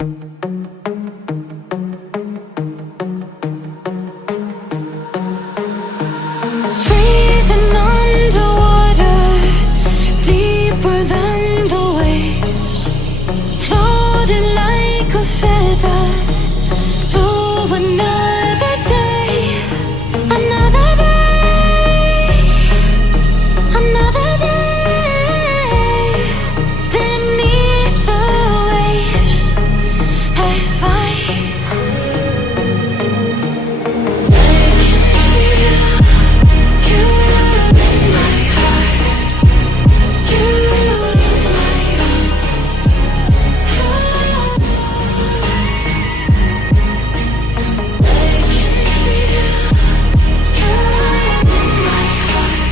Breathing underwater, deeper than the waves, floating like a feather to another day, another day, another day. Beneath the waves, I find I can feel you in my heart, you in my arms. I can feel you in my heart,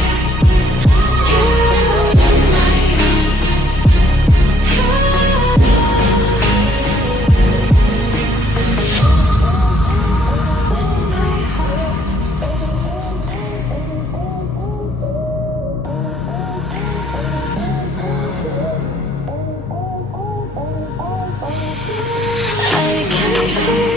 you in my I can feel